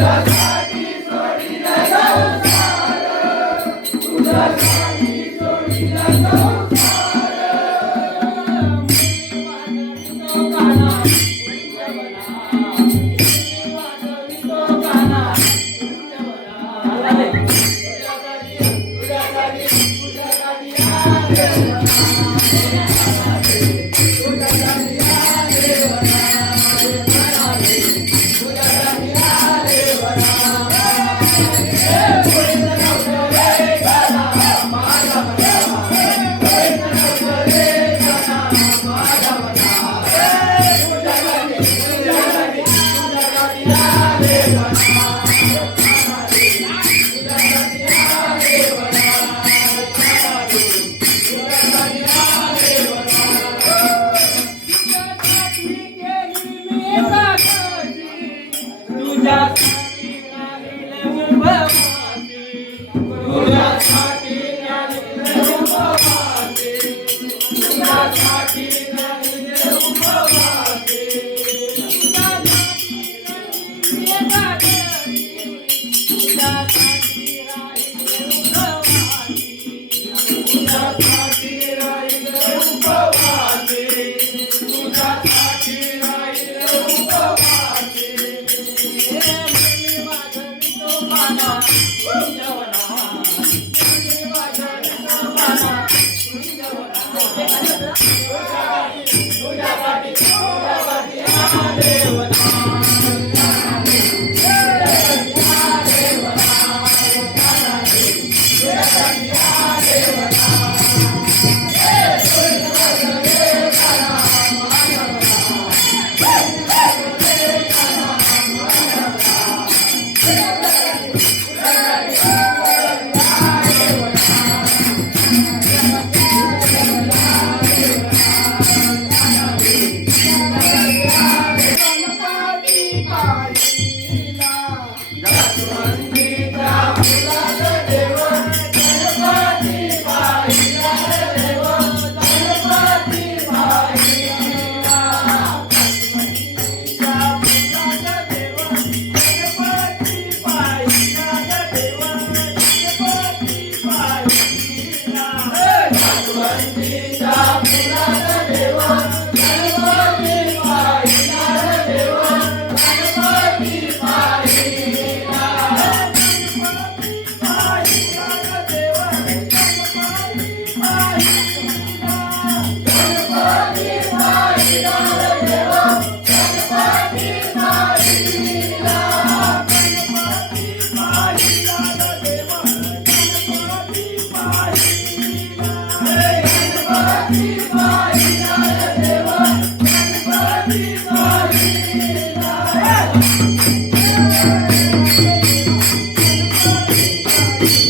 사랑. Thank you.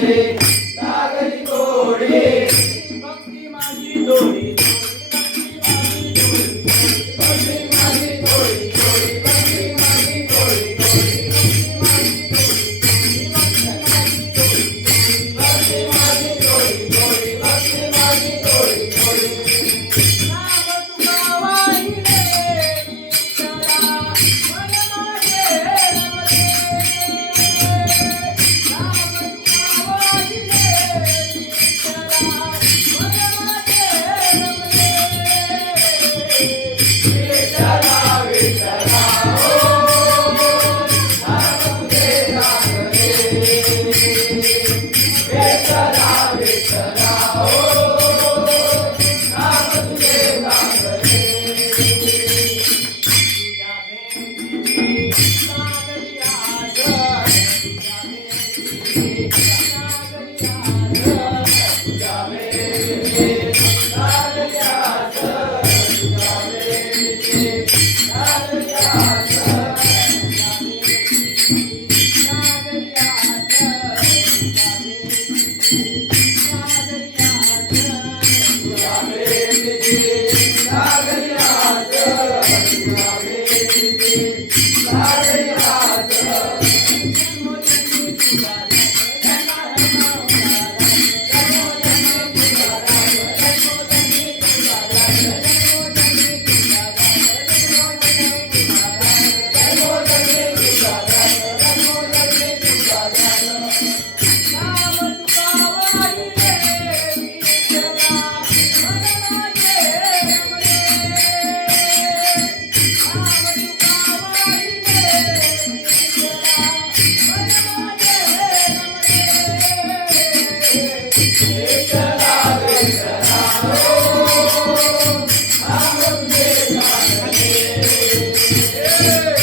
Thank you. Amen.